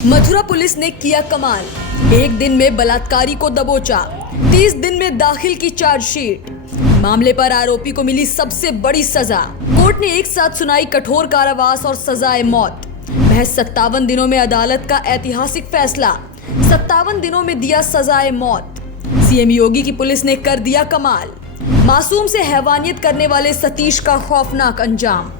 Mathura police ने किया कमाल। एक दिन में बलात्कारी को दबोचा, 30 दिन में दाखिल की चार्जशीट। मामले पर आरोपी को मिली सबसे बड़ी सजा। कोर्ट ने एक साथ सुनाई कठोर कारावास और सजाए मौत। महज 57 दिनों में अदालत का ऐतिहासिक फैसला। 57 दिनों में दिया सजाए मौत। सीएम योगी की पुलिस ने कर दिया कमाल। मासूम से हैवानियत करने वाले सतीश का खौफनाक अंजाम।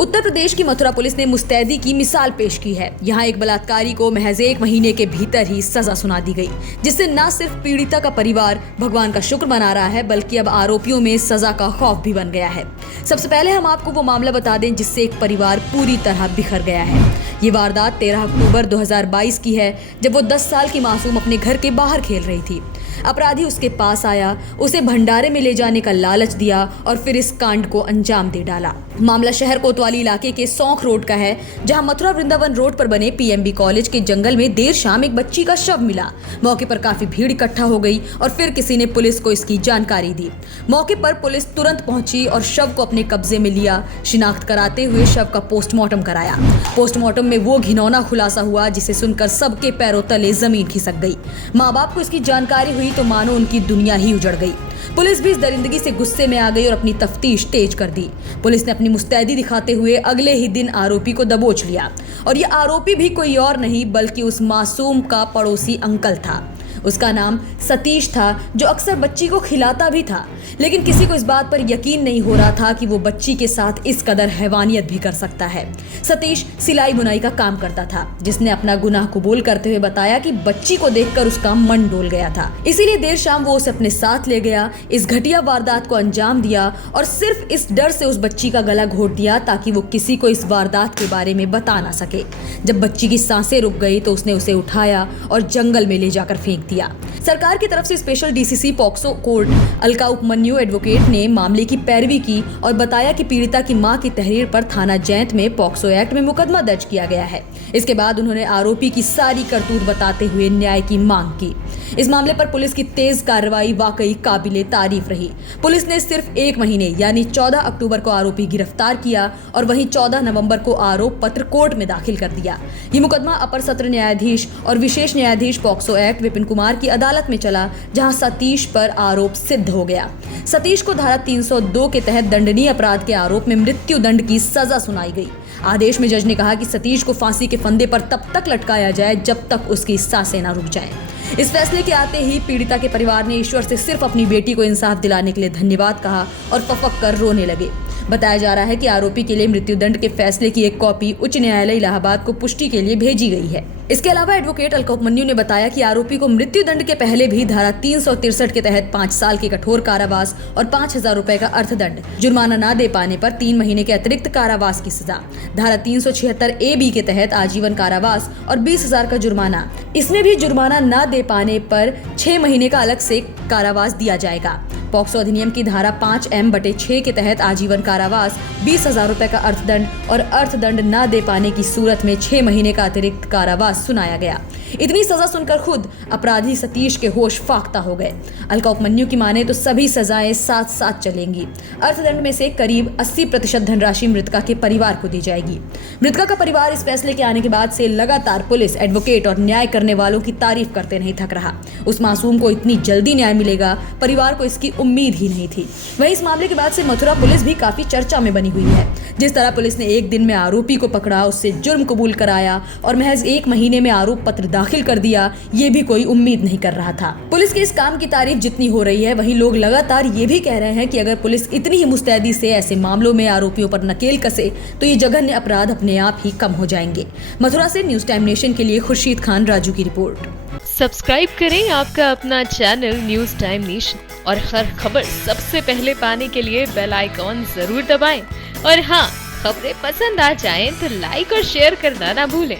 उत्तर प्रदेश की मथुरा पुलिस ने मुस्तैदी की मिसाल पेश की है। यहाँ एक बलात्कारी को महज 1 महीने के भीतर ही सजा सुना दी गई, जिससे न सिर्फ पीड़िता का परिवार भगवान का शुक्र मना रहा है, बल्कि अब आरोपियों में सजा का खौफ भी बन गया है। सबसे पहले हम आपको वो मामला बता दें जिससे एक परिवार पूरी तरह बिखर गया है। ये वारदात 13 अक्टूबर 2022 की है, जब वो 10 साल की मासूम अपने घर के बाहर खेल रही थी। अपराधी उसके पास आया, उसे भंडारे में ले जाने का लालच दिया और फिर इस कांड को अंजाम दे डाला। मामला शहर कोतवाली इलाके के सौंख रोड का है, जहां मथुरा वृंदावन रोड पर बने पीएमबी कॉलेज के जंगल में देर शाम एक बच्ची का शव मिला। मौके पर काफी भीड़ इकट्ठा हो गई और फिर किसी ने पुलिस को इसकी जानकारी दी। मौके पर पुलिस तुरंत पहुंची और शव को अपने कब्जे में लिया। शिनाख्त कराते हुए शव का पोस्टमार्टम कराया। पोस्टमार्टम में वो घिनौना खुलासा हुआ जिसे सुनकर सबके पैरों तले जमीन खिसक गई। माँ बाप को इसकी जानकारी हुई तो मानो उनकी दुनिया ही उजड़ गई। पुलिस भी इस दरिंदगी से गुस्से में आ गई और अपनी तफ्तीश तेज कर दी। पुलिस ने अपनी मुस्तैदी दिखाते हुए अगले ही दिन आरोपी को दबोच लिया। और ये आरोपी भी कोई और नहीं बल्कि उस मासूम का पड़ोसी अंकल था। उसका नाम सतीश था, जो अक्सर बच्ची को खिलाता भी था, लेकिन किसी को इस बात पर यकीन नहीं हो रहा था कि वो बच्ची के साथ इस कदर हैवानियत भी कर सकता है। सतीश सिलाई बुनाई का काम करता था, जिसने अपना गुनाह कबूल करते हुए बताया कि बच्ची को देखकर उसका मन डोल गया था, इसीलिए देर शाम वो उसे अपने साथ ले गया, इस घटिया वारदात को अंजाम दिया और सिर्फ इस डर से उस बच्ची का गला घोट दिया ताकि वो किसी को इस वारदात के बारे में बता ना सके। जब बच्ची की सांसें रुक गई तो उसने उसे उठाया और जंगल में ले जाकर फेंक दिया। सरकार की तरफ से special DCC POCSO court Alka Upmanyu advocate ने मामले की पैरवी की और बताया कि पीड़िता की मां की तहरीर पर थाना जैंत में पॉक्सो एक्ट में मुकदमा दर्ज किया गया है। इसके बाद उन्होंने आरोपी की सारी करतूत बताते हुए न्याय की मांग की। इस मामले पर पुलिस की तेज कार्रवाई वाकई काबिले तारीफ रही। पुलिस ने सिर्फ 1 महीने यानी 14 अक्टूबर को आरोपी गिरफ्तार किया और वहीं 14 नवंबर को आरोप पत्र कोर्ट में दाखिल कर दिया। ये मुकदमा अपर सत्र न्यायाधीश और विशेष न्यायाधीश पॉक्सो एक्ट विपिन कुमार की अदालत में चला, जहां सतीश पर आरोप सिद्ध हो गया। सतीश को धारा 302 के तहत दंडनीय अपराध के आरोप में मृत्यु दंड की सजा सुनाई गई। आदेश में जज ने कहा कि सतीश को फांसी के फंदे पर तब तक लटकाया जाए जब तक उसकी सांसें न रुक जाएं। इस फैसले के आते ही पीड़िता के परिवार ने ईश्वर से सिर्फ अपनी बेटी को इंसाफ दिलाने के लिए धन्यवाद कहा और फफक कर रोने लगे। बताया जा रहा है कि आरोपी के लिए मृत्युदंड के फैसले की एक कॉपी उच्च न्यायालय इलाहाबाद को पुष्टि के लिए भेजी गई है। इसके अलावा एडवोकेट अलका उपमन्यु ने बताया कि आरोपी को मृत्युदंड के पहले भी धारा 363 के तहत 5 साल के कठोर कारावास और 5,000 रुपए का अर्थदंड, जुर्माना न दे पाने पर 3 महीने के अतिरिक्त कारावास की सजा, धारा 376 AB के तहत आजीवन कारावास और 20,000 का जुर्माना। इसमें भी जुर्माना न दे पाने पर 6 महीने का अलग से कारावास दिया जाएगा। पॉक्सो अधिनियम की धारा 5M/6 के तहत आजीवन कारावास, 20,000 रुपए का अर्थदंड और अर्थदंड न दे पाने की सूरत में 6 महीने का अतिरिक्त कारावास सुनाया गया। इतनी सजा सुनकर खुद अपराधी सतीश के होश फाख्ता हो गए। अलका उपमन्यु की माने तो सभी सजाएं साथ साथ चलेंगी। अर्थदंड में से करीब 80% धनराशि मृतका के परिवार को दी जाएगी। मृतका का परिवार इस फैसले के आने के बाद से लगातार पुलिस, एडवोकेट और न्याय करने वालों की तारीफ करते नहीं थक रहा। उस मासूम को इतनी जल्दी न्याय मिलेगा, परिवार को इसकी उम्मीद ही नहीं थी। वहीं इस मामले के बाद से मथुरा पुलिस भी काफी चर्चा में बनी हुई है। जिस तरह पुलिस ने एक दिन में आरोपी को पकड़ा, उससे जुर्म कबूल कराया और महज 1 महीने में आरोप पत्र दाखिल कर दिया, ये भी कोई उम्मीद नहीं कर रहा था। पुलिस के इस काम की तारीफ जितनी हो रही है, वहीं लोग लगातार ये भी कह रहे हैं कि अगर पुलिस इतनी ही मुस्तैदी से ऐसे मामलों में आरोपियों पर नकेल कसे तो ये जघन्य अपराध अपने आप ही कम हो जाएंगे। मथुरा से न्यूज टाइम नेशन के लिए खुर्शीद खान राजू की रिपोर्ट। सब्सक्राइब करें आपका अपना चैनल न्यूज टाइम नेशन और हर खबर सबसे पहले पाने के लिए बेल आइकॉन जरूर दबाएं। और हाँ, खबरें पसंद आ जाएं तो लाइक और शेयर करना ना भूलें।